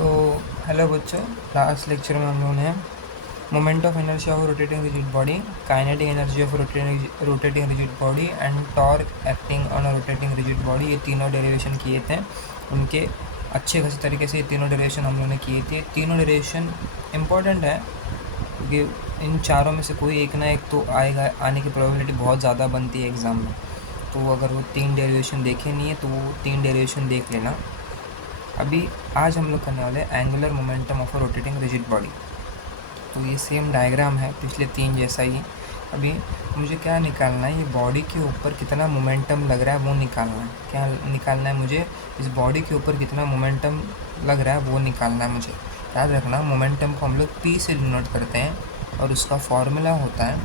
तो हेलो बच्चों, last lecture में हम लोगों ने moment of inertia of rotating rigid body, kinetic energy of rotating rigid body and torque acting on a rotating rigid body, ये तीनों डेरिवेशन किए थे। उनके अच्छे खासे तरीके से ये तीनों डेरिवेशन हम लोगों ने किए थे। तीनों डेरिवेशन इम्पोर्टेंट है क्योंकि इन चारों में से कोई एक ना एक तो आएगा, आने की प्रोबेबिलिटी बहुत ज़्यादा बनती है एग्ज़ाम में। तो अगर वो तीन डेरिवेशन देखे नहीं है तो वो तीन डेरिवेशन देख लेना। अभी आज हम लोग करने वाले angular momentum of a rotating rigid body. तो ये सेम डायग्राम है पिछले तीन जैसा ही। अभी मुझे क्या निकालना है, ये बॉडी के ऊपर कितना मोमेंटम लग रहा है वो निकालना है। क्या निकालना है मुझे, इस बॉडी के ऊपर कितना मोमेंटम लग रहा है वो निकालना है मुझे। याद रखना, मोमेंटम को हम लोग पी से डिनोट करते हैं और उसका फॉर्मूला होता है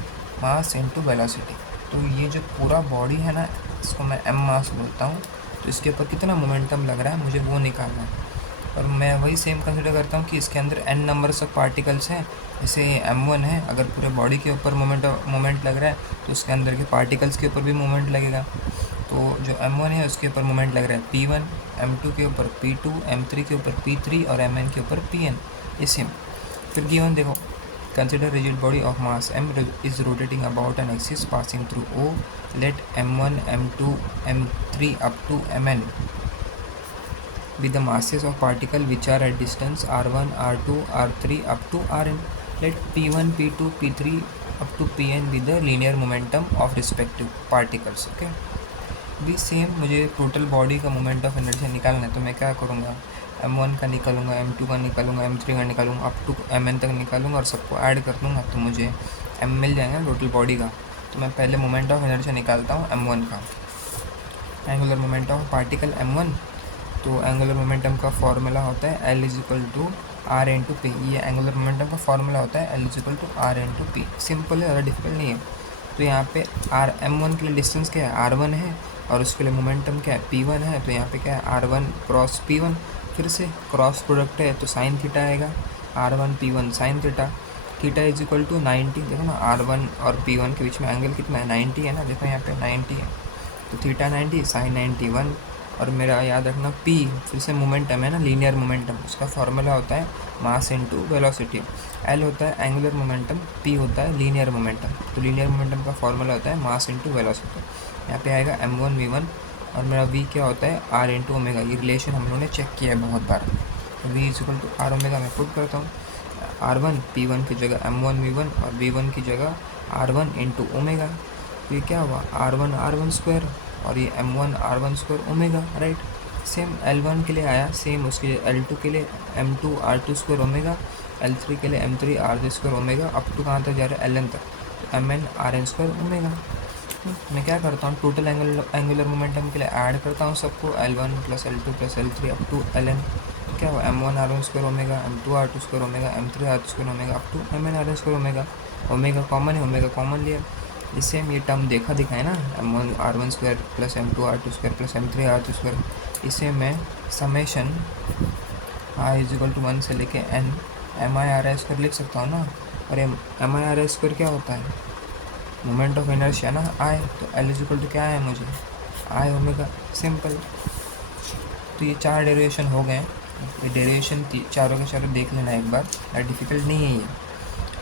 मास इनटू वेलोसिटी। तो ये जो पूरा बॉडी है ना, इसको मैं एम मास बोलता हूँ। तो इसके ऊपर कितना मोमेंटम लग रहा है मुझे वो निकालना है। और मैं वही सेम कंसिडर करता हूँ कि इसके अंदर n नंबर्स ऑफ पार्टिकल्स हैं। जैसे m1 है, अगर पूरे बॉडी के ऊपर मोमेंट लग रहा है तो उसके अंदर के पार्टिकल्स के ऊपर भी मोमेंट लगेगा। तो जो m1 है उसके ऊपर मोमेंट लग रहा है p1, m2 के ऊपर p2, m3 के ऊपर p3 और mn के ऊपर pn। ये सेम। फिर गिवन देखो, consider rigid body of mass m is rotating about an axis passing through O. Let m1, m2, m3 up to mn be the masses of particle which are at distance r1, r2, r3 up to rn. Let p1, p2, p3 up to pn be the linear momentum of respective particles. Okay. भी same मुझे total body का moment of inertia निकालना है। तो मैं क्या करूँगा, m1 का निकालूंगा, m2 का निकालूंगा, m3 का निकालूंगा, अप टू mn तक निकालूंगा और सबको ऐड कर दूंगा तो मुझे m मिल जाएगा टोटल बॉडी का। तो मैं पहले मोमेंट ऑफ इनर्शिया निकालता हूँ m1 का, angular moment of particle m1। तो एंगुलर मोमेंटम का फॉर्मूला होता है L is equal to R into P. ये एंगुलर मोमेंटम का फॉर्मूला होता है L is equal to R into P. Simple है, ज़्यादा डिफिकल्ट नहीं है। तो यहाँ पे m1 के लिए डिस्टेंस क्या है, r1 है, और उसके लिए मोमेंटम क्या है, p1 है। तो यहाँ पे क्या है, r1 क्रॉस p1, फिर से क्रॉस प्रोडक्ट है तो साइन थीटा आएगा, r1 p1 sine theta. Theta is equal to 90। देखो ना, r1 और p1 के बीच में एंगल कितना है, 90 है ना। देखो यहाँ पे 90 है, तो थीटा 90 साइन 91। और मेरा याद रखना p फिर से मोमेंटम है ना, लीनियर मोमेंटम, उसका फॉर्मूला होता है मास इनटू वेलोसिटी। L होता है एंगुलर मोमेंटम, p होता है लीनियर मोमेंटम। तो लीनियर मोमेंटम का फॉर्मूला होता है मास इनटू वेलोसिटी। यहाँ पे आएगा m1 v1 और मेरा v क्या होता है r इंटू ओमेगा। ये रिलेशन हम लोगों ने चेक किया है बहुत बार। तो v is equal to r omega मैं पुट करता हूँ। r1 p1 की जगह m1 v1 और v1 की जगह r1 इंटू ओमेगा। तो ये क्या हुआ, r1 स्क्वायर और ये m1 r1 square omega, right. Same L1 के लिए आया, सेम उसके लिए L2 के लिए m2 r2 square omega, L3 के लिए m3 r3 square omega, up to कहाँ तक जा रहा है, Ln तक, तो mn rn स्क्वायर ओमेगा। मैं क्या करता हूँ, टोटल एंगुलर मोमेंटम के लिए ऐड करता हूँ सबको, L1 plus L2 plus L3 up to Ln। क्या हुआ, m1 r1 square omega, m2 r2 square omega, m3 r3 square omega, up to mn rn square omega. Omega common है, omega common लिया। इससे हम ये टर्म देखा है ना, m1 r1 square plus m2 r2 square plus m3 r3 square. इसे मैं summation i is equal to 1 से लेके n mi स्क्वायर लिख सकता हूँ ना। और mi स्क्वायर क्या होता है, मोमेंट ऑफ इनर्शिया ना, i। तो L इज इक्वल टू क्या है मुझे, i ओमेगा। सिंपल। तो ये चार डेरिवेशन हो गए। ये डेरिवेशन चारों के चारों देख लेना एक बार, डिफ़िकल्ट नहीं है ये।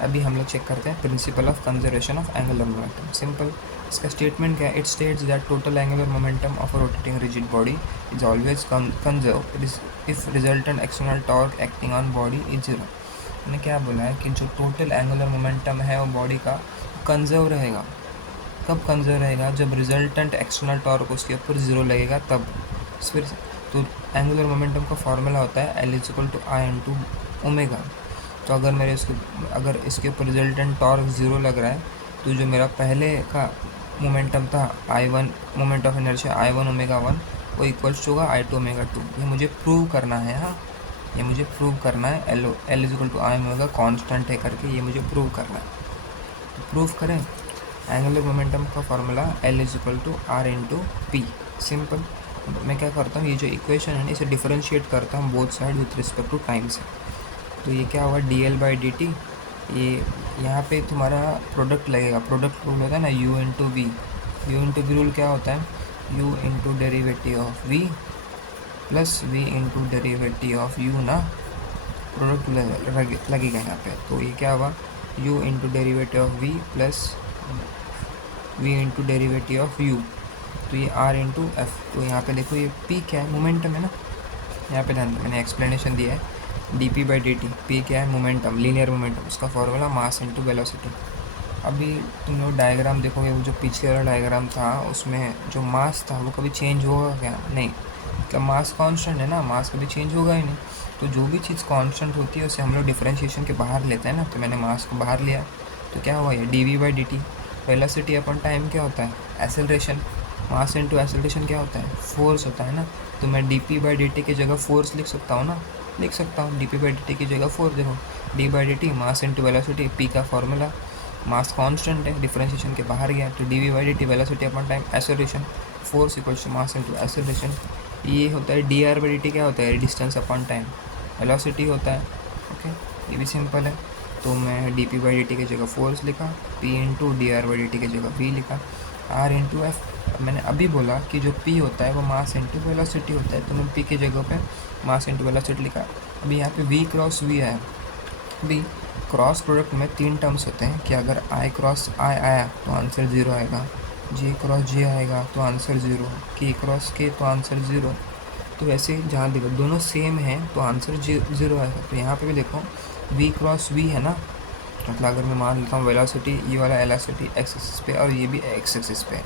अभी हम लोग चेक करते हैं principle of conservation of angular momentum. Simple. इसका स्टेटमेंट क्या है, it states that total angular momentum of a rotating rigid body is always conserve if resultant external torque acting on body is zero. मैंने क्या बोला है कि जो total angular momentum है वो बॉडी का कंजर्व रहेगा। कब कंजर्व रहेगा, जब रिजल्टेंट एक्सटर्नल टॉर्क उसके ऊपर ज़ीरो लगेगा तब। फिर तो एंगुलर मोमेंटम का फॉर्मूला होता है L is equal to I into omega. तो अगर इसके ऊपर रिजल्टेंट टॉर्क ज़ीरो लग रहा है तो जो मेरा पहले का मोमेंटम था I1, moment of inertia I1 omega 1, वो इक्वल्स होगा I2 ओमेगा 2। ये मुझे प्रूव करना है। हाँ, ये मुझे प्रूव करना है। L is equal to I omega constant है करके ये मुझे प्रूव करना है। तो प्रूव करें। एंगुलर मोमेंटम का formula L is equal to R into P. Simple. मैं क्या करता हूँ, ये जो इक्वेशन है ना, इसे डिफरेंशिएट करता हूँ both side with respect to time से। तो ये क्या हुआ, dl/dt। ये यहाँ पे तुम्हारा प्रोडक्ट लगेगा, प्रोडक्ट रूल होता है ना, u into V. u into V rule क्या होता है, u into derivative of v plus v into derivative of u ना। प्रोडक्ट लगेगा यहाँ पे। तो ये क्या हुआ, u into derivative of v plus v into derivative of u, तो ये r इंटू एफ। तो यहाँ पे देखो ये p क्या है, मोमेंटम है ना, यहाँ पे ध्यान, मैंने एक्सप्लेनेशन दिया है dp बाई dt, p क्या है, मोमेंटम, लीनियर मोमेंटम, उसका फॉर्मूला मास इंटू वेलोसिटी। अभी तुम लोग डायग्राम देखोगे, वो जो पीछे वाला डायग्राम था उसमें जो मास था वो कभी चेंज होगा क्या, नहीं, मतलब मास कांस्टेंट है ना, मास कभी चेंज होगा ही नहीं। तो जो भी चीज़ कांस्टेंट होती है उसे हम लोग डिफरेंशिएशन के बाहर लेते हैं ना, तो मैंने मास को बाहर लिया, तो क्या हुआ ये D V by D T. Velocity upon time क्या होता है, एसेलरेशन, मास इंटू एसेलरेशन क्या होता है, फोर्स होता है ना। तो मैं D P by D T की जगह फोर्स लिख सकता हूँ ना, लिख सकता हूँ D P by D T की जगह फोर्स। देखो D by D T mass into velocity, P का फॉर्मूला, मास कांस्टेंट है, डिफरेंशिएशन के बाहर गया, तो D V by D T velocity upon time, acceleration, force equals to mass into acceleration. ये होता है D R by D T, क्या होता है, डिस्टेंस अपॉन टाइम, वेलोसिटी होता है। ओके, ये भी सिंपल है। तो मैं D P by D T की जगह फोर्स लिखा, P into D R by D T की जगह वी लिखा, आर इंटू एफ। मैंने अभी बोला कि जो पी होता है वो मास इंटू वेलोसिटी होता है, तो मैं पी की जगह पे मास इंटू वेलोसिटी लिखा। अभी यहाँ पे वी क्रॉस वी आया, वी क्रॉस प्रोडक्ट में 3 टर्म्स होते हैं कि अगर आई क्रॉस आई आया तो आंसर 0 आएगा, जे क्रॉस जे आएगा तो आंसर 0, के क्रॉस के तो आंसर 0। तो वैसे जहाँ देखो दोनों सेम हैं तो आंसर 0 आएगा। तो यहाँ पे भी देखो v क्रॉस v है ना, मतलब अगर मैं मान लेता हूँ वेलोसिटी, ये वाला वेलोसिटी एक्स एक्सिस पे और ये भी एक्स एक्सिस पे,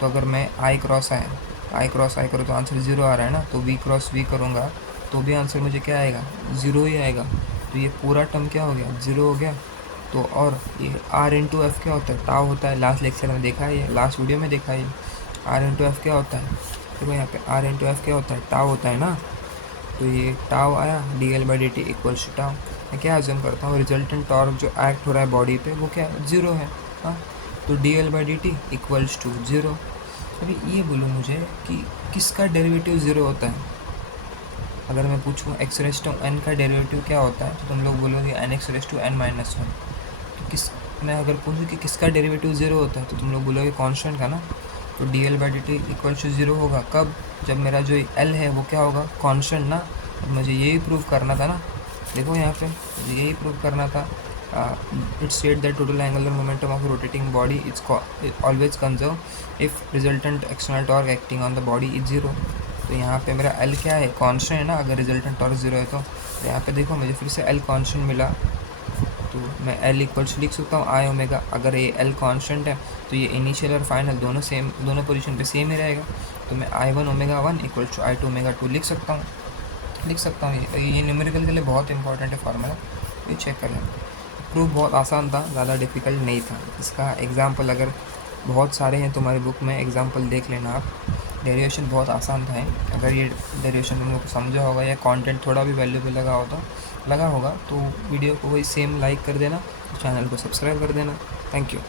तो अगर मैं आई क्रॉस आई करूँ तो आंसर 0 आ रहा है ना, तो v क्रॉस v करूँगा तो भी आंसर मुझे क्या आएगा, 0 ही आएगा। तो ये पूरा टर्म क्या हो गया, 0 हो गया। तो और ये r इंटू एफ क्या होता है, टाउ होता है, लास्ट लेक्चर में देखा है, ये लास्ट वीडियो में देखा है। r इंटू एफ क्या होता है, देखो यहाँ पे r इंटू एफ क्या होता है, टाउ होता है ना। तो ये टाउ आया, D L by D T equals to tau. मैं क्या अज्यूम करता हूँ, रिजल्टेंट टॉर्क जो एक्ट हो रहा है बॉडी पे वो क्या है, 0 है। हाँ, तो D L by D T equals to 0। अभी ये बोलो मुझे कि किसका डेरिवेटिव 0 होता है। अगर मैं पूछूँ एक्स रेस टू एन का डेरिवेटिव क्या होता है, तो तुम लोग बोलोगे N X raise to N minus 1। तो किस, मैं अगर पूछूँ कि किसका डेरिवेटिव 0 होता है, तो तुम लोग बोलोगे कॉन्स्टेंट का ना। तो D L by D T equal to 0 होगा कब, जब मेरा जो एल है वो क्या होगा, कॉन्स्टेंट ना। अब मुझे यही प्रूव करना था ना, देखो यहाँ पे मुझे यही प्रूव करना था। It state that total angular momentum of rotating body is always conserve if resultant external torque acting on the body is 0। तो यहाँ पे मेरा एल क्या है, कॉन्स्टेंट है ना, अगर रिजल्टेंट टॉर्क 0 है तो यहाँ पे देखो मुझे फिर से एल कॉन्स्टेंट मिला, तो मैं एल इक्वल्स लिख सकता हूँ आई ओमेगा। अगर ये एल कांस्टेंट है तो ये इनिशियल और फाइनल दोनों सेम, दोनों पोजीशन पे सेम ही रहेगा। तो मैं I one omega 1 equals to I two omega 2 लिख सकता हूँ। ये न्यूमेरिकल के लिए बहुत इंपॉर्टेंट है फार्मूला, ये चेक कर लें। प्रूफ बहुत आसान था, ज़्यादा डिफ़िकल्ट नहीं था। इसका एग्जाम्पल अगर बहुत सारे हैं तुम्हारी बुक में, एग्जाम्पल देख लेना आप। डेरिवेशन बहुत आसान था। अगर ये डेरिवेशन तुम लोग को समझा होगा या कंटेंट थोड़ा भी वैल्यूबल लगा होगा तो वीडियो को वही सेम लाइक कर देना, चैनल को सब्सक्राइब कर देना। Thank you.